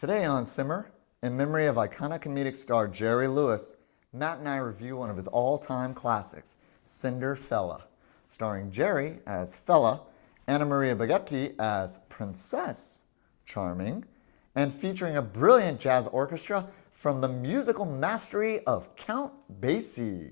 Today on SIMR, in memory of iconic comedic star Jerry Lewis, Matt and I review one of his all-time classics, Cinderfella, starring Jerry as Fella, Anna Maria Baghetti as Princess Charming, and featuring a brilliant jazz orchestra from the musical mastery of Count Basie.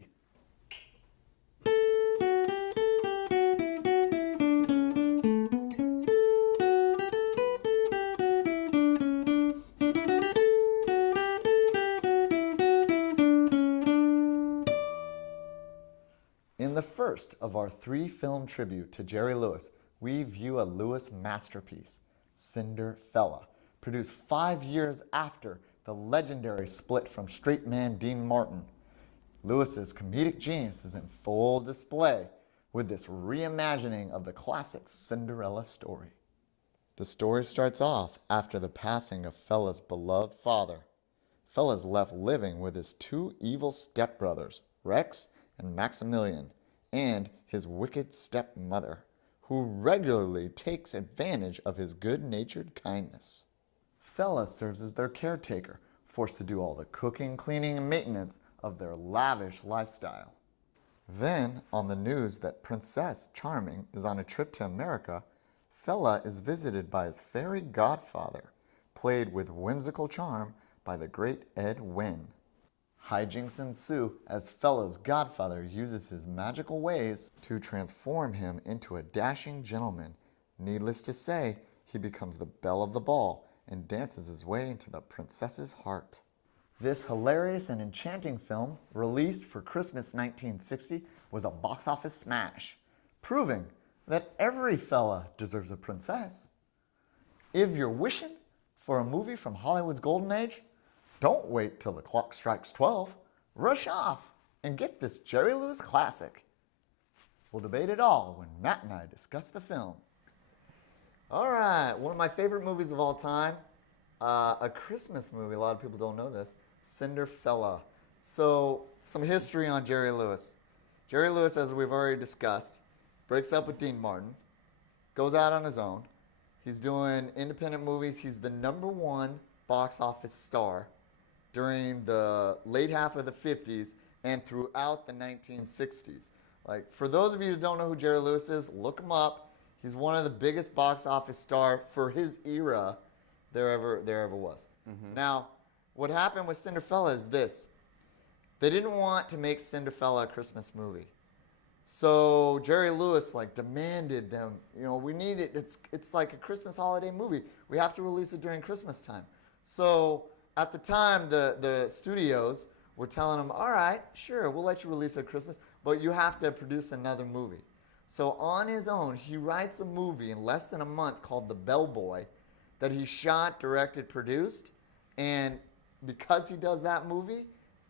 In the first of our 3-film tribute to Jerry Lewis, we view a Lewis masterpiece, Cinderfella, produced 5 years after the legendary split from straight man Dean Martin. Lewis's comedic genius is in full display with this reimagining of the classic Cinderella story. The story starts off after the passing of Fella's beloved father. Fella's left living with his 2 evil stepbrothers, Rex and Maximilian, and his wicked stepmother, who regularly takes advantage of his good-natured kindness. Fella serves as their caretaker, forced to do all the cooking, cleaning, and maintenance of their lavish lifestyle. Then, on the news that Princess Charming is on a trip to America, Fella is visited by his fairy godfather, played with whimsical charm by the great Ed Wynn. Hijinks ensue as Fella's godfather uses his magical ways to transform him into a dashing gentleman. Needless to say, he becomes the belle of the ball and dances his way into the princess's heart. This hilarious and enchanting film, released for Christmas 1960, was a box office smash, proving that every fella deserves a princess. If you're wishing for a movie from Hollywood's golden age, don't wait till the clock strikes 12. Rush off and get this Jerry Lewis classic. We'll debate it all when Matt and I discuss the film. All right, one of my favorite movies of all time, a Christmas movie. A lot of people don't know this, Cinderfella. So, some history on Jerry Lewis. Jerry Lewis, as we've already discussed, breaks up with Dean Martin, goes out on his own. He's doing independent movies. He's the #1 box office star during the late half of the 50s and throughout the 1960s. Like, for those of you who don't know who Jerry Lewis is, look him up. He's one of the biggest box office stars for his era there ever was. Now, what happened with Cinderfella is this. They didn't want to make Cinderfella a Christmas movie. So Jerry Lewis demanded them, we need it. It's like a Christmas holiday movie. We have to release it during Christmas time. So at the time, the studios were telling him, all right, sure, we'll let you release it at Christmas, but you have to produce another movie. So on his own, he writes a movie in less than a month called The Bellboy that he shot, directed, produced, and because he does that movie,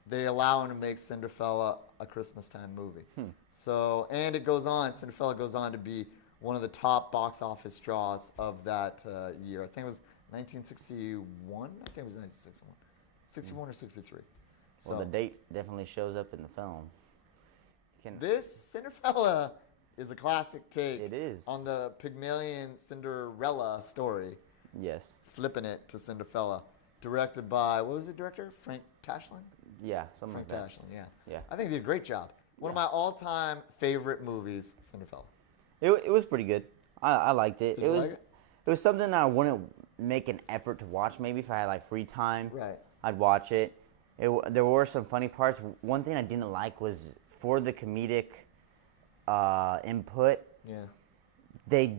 they allow him to make Cinderfella a Christmas time movie. So, and it goes on, Cinderfella goes on to be one of the top box office draws of that year. I think it was 1961? I think it was 1961. 61 or 63. So, well, the date definitely shows up in the film. This Cinderfella is a classic take. It is. On the Pygmalion Cinderella story. Yes. Flipping it to Cinderfella. Directed by, what was the director? Frank Tashlin? Yeah, something Frank like that. Tashlin, yeah. Yeah. I think he did a great job. One of my all-time favorite movies, Cinderfella. It was pretty good. I liked it. Did you like it? It was something I wouldn't make an effort to watch. Maybe if I had free time, Right. I'd watch it. There were some funny parts. One thing I didn't like was for the comedic input. Yeah. They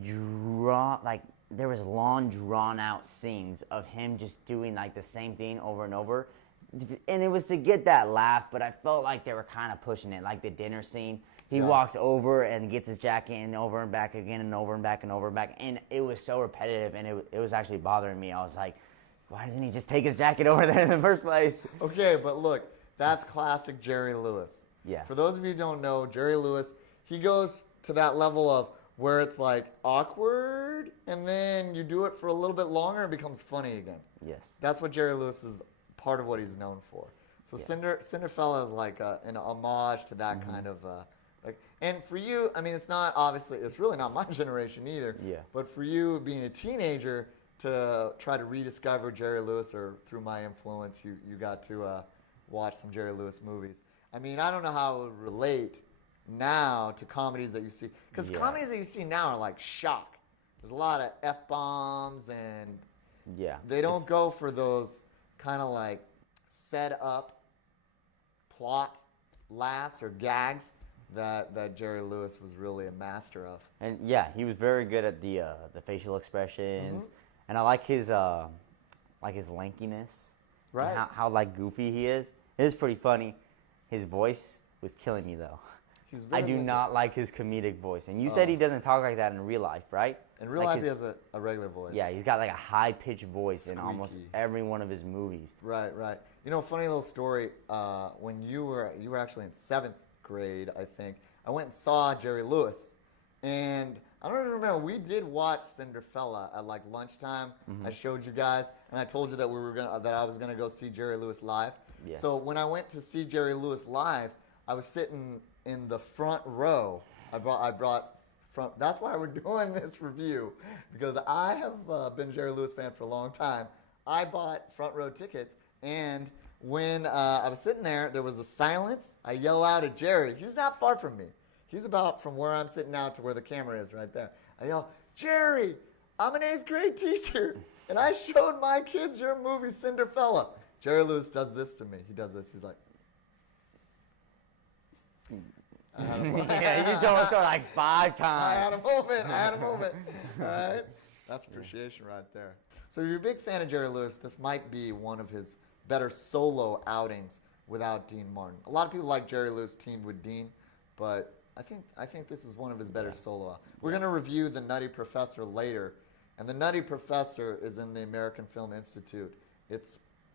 there was long drawn out scenes of him just doing the same thing over and over, and it was to get that laugh, but I felt like they were kind of pushing it. Like the dinner scene, he walks over and gets his jacket and over and back again and over and back and over and back, and it was so repetitive, and it was actually bothering me. I was like, why doesn't he just take his jacket over there in the first place? Okay, but look, that's classic Jerry Lewis. Yeah. For those of you who don't know, Jerry Lewis, he goes to that level of where it's awkward, and then you do it for a little bit longer, it becomes funny again. Yes. That's what Jerry Lewis is, part of what he's known for. So yeah. Cinderfella is an homage to that kind of and for you, I mean, it's really not my generation either. Yeah. But for you being a teenager, to try to rediscover Jerry Lewis, or through my influence, you got to watch some Jerry Lewis movies. I mean, I don't know how it would relate now to comedies that you see, because comedies that you see now are like shock. There's a lot of F-bombs, and they don't go for those kind of like set up plot laughs or gags that Jerry Lewis was really a master of. And yeah, he was very good at the facial expressions, and I like his lankiness, right? And how like goofy he is. It is pretty funny. His voice was killing me though. I do not like his comedic voice. And you said he doesn't talk like that in real life, right? In real life, he has a regular voice. Yeah, he's got like a high-pitched voice in almost every one of his movies. Right, right. You know, funny little story. When you were actually in 7th grade, I think, I went and saw Jerry Lewis. And I don't even remember, we did watch Cinderfella at like lunchtime. I showed you guys, and I told you that I was gonna go see Jerry Lewis live. Yes. So when I went to see Jerry Lewis live, I was sitting in the front row. I brought front. That's why we're doing this review, because I have been a Jerry Lewis fan for a long time. I bought front row tickets, and when I was sitting there was a silence. I yell out at Jerry. He's not far from me. He's about from where I'm sitting now to where the camera is right there. I yell, "Jerry, I'm an 8th grade teacher, and I showed my kids your movie, Cinderfella." Jerry Lewis does this to me. He does this. He's like, yeah, you told us like 5 times. I had a moment. All right? That's appreciation right there. So if you're a big fan of Jerry Lewis, this might be one of his better solo outings without Dean Martin. A lot of people like Jerry Lewis teamed with Dean, but I think this is one of his better solo. We're going to review The Nutty Professor later, and The Nutty Professor is in the American Film Institute.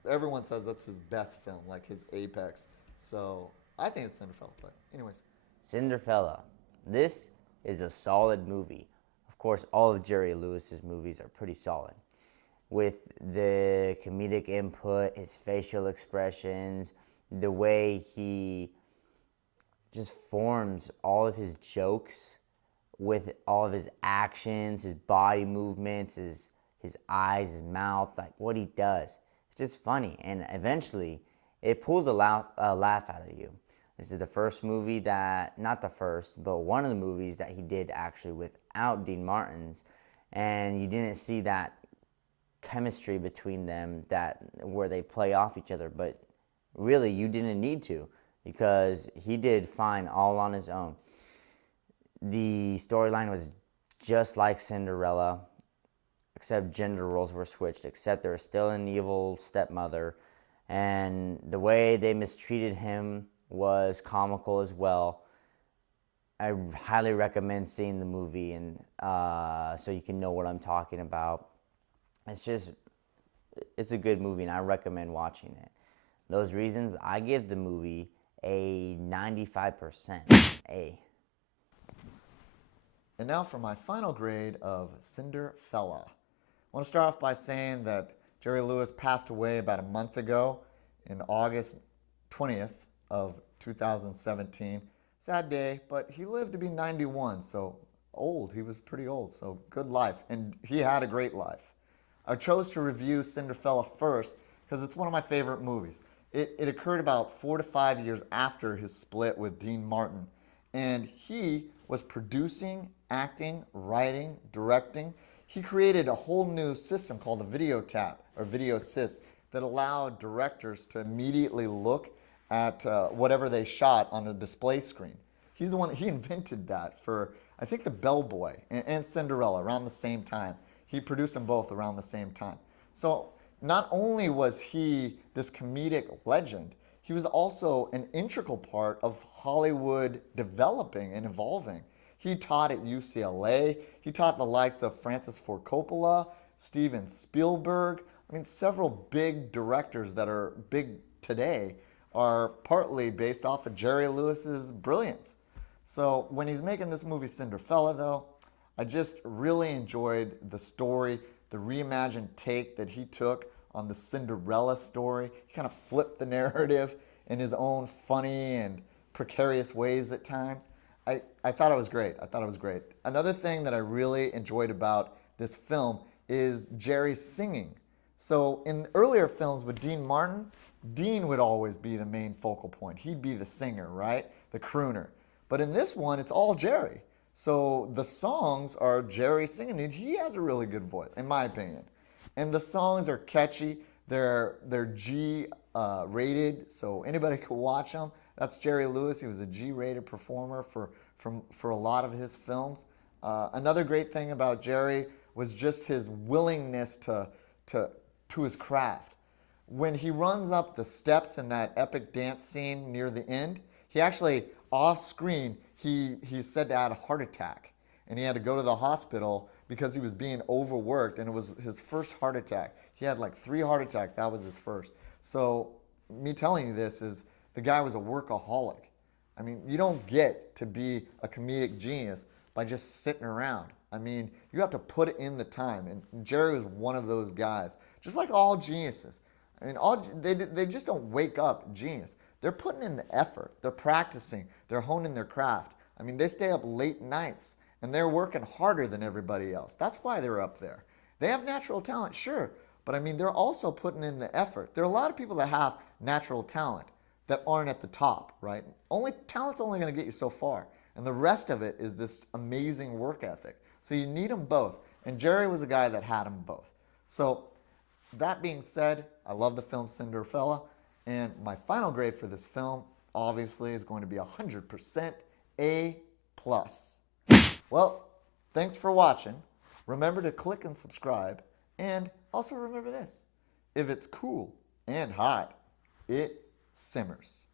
Everyone says that's his best film, like his apex. So I think it's Cinderfella, but anyways. Cinderfella. This is a solid movie. Of course, all of Jerry Lewis's movies are pretty solid. With the comedic input, his facial expressions, the way he just forms all of his jokes with all of his actions, his body movements, his eyes, his mouth, like what he does. It's just funny, and eventually it pulls a laugh out of you. This is the first movie not the first, but one of the movies that he did actually without Dean Martin's, and you didn't see that chemistry between them where they play off each other, but really you didn't need to, because he did fine all on his own. The storyline was just like Cinderella, except gender roles were switched, except there was still an evil stepmother, and the way they mistreated him was comical as well. I highly recommend seeing the movie, and so you can know what I'm talking about. It's a good movie, and I recommend watching it. Those reasons, I give the movie a 95% A. And now for my final grade of Cinderfella. I want to start off by saying that Jerry Lewis passed away about a month ago in August 20th of 2017. Sad day, but he lived to be 91, so old. He was pretty old, so good life. And he had a great life. I chose to review Cinderfella first because it's one of my favorite movies. It occurred about 4 to 5 years after his split with Dean Martin. And he was producing, acting, writing, directing. He created a whole new system called the video tap or video assist that allowed directors to immediately look at whatever they shot on a display screen. He's the one, he invented that for, I think, The Bellboy and Cinderella around the same time. He produced them both around the same time. So not only was he this comedic legend, he was also an integral part of Hollywood developing and evolving. He taught at UCLA. He taught the likes of Francis Ford Coppola, Steven Spielberg. I mean, several big directors that are big today are partly based off of Jerry Lewis's brilliance. So when he's making this movie Cinderfella, though, I just really enjoyed the story, the reimagined take that he took on the Cinderella story. He kind of flipped the narrative in his own funny and precarious ways at times. I thought it was great. I thought it was great. Another thing that I really enjoyed about this film is Jerry singing. So in earlier films with Dean Martin, Dean would always be the main focal point. He'd be the singer, right? The crooner. But in this one, it's all Jerry. So the songs are Jerry singing, and he has a really good voice, in my opinion. And the songs are catchy. They're G rated, so anybody can watch them. That's Jerry Lewis. He was a G-rated performer for a lot of his films. Another great thing about Jerry was just his willingness to his craft. When he runs up the steps in that epic dance scene near the end, he actually, off screen, he's said to have a heart attack. And he had to go to the hospital because he was being overworked, and it was his first heart attack. He had like 3 heart attacks. That was his first. So me telling you this is the guy was a workaholic. I mean, you don't get to be a comedic genius by just sitting around. I mean, you have to put in the time, and Jerry was one of those guys. Just like all geniuses. I mean, they just don't wake up genius. They're putting in the effort. They're practicing. They're honing their craft. I mean, they stay up late nights, and they're working harder than everybody else. That's why they're up there. They have natural talent, sure, but I mean, they're also putting in the effort. There are a lot of people that have natural talent that aren't at the top, right? Talent's only going to get you so far, and the rest of it is this amazing work ethic. So you need them both, and Jerry was a guy that had them both. So that being said, I love the film Cinderfella, and my final grade for this film, obviously, is going to be 100% A+. Well, thanks for watching. Remember to click and subscribe, and also remember this: if it's cool and hot, it simmers.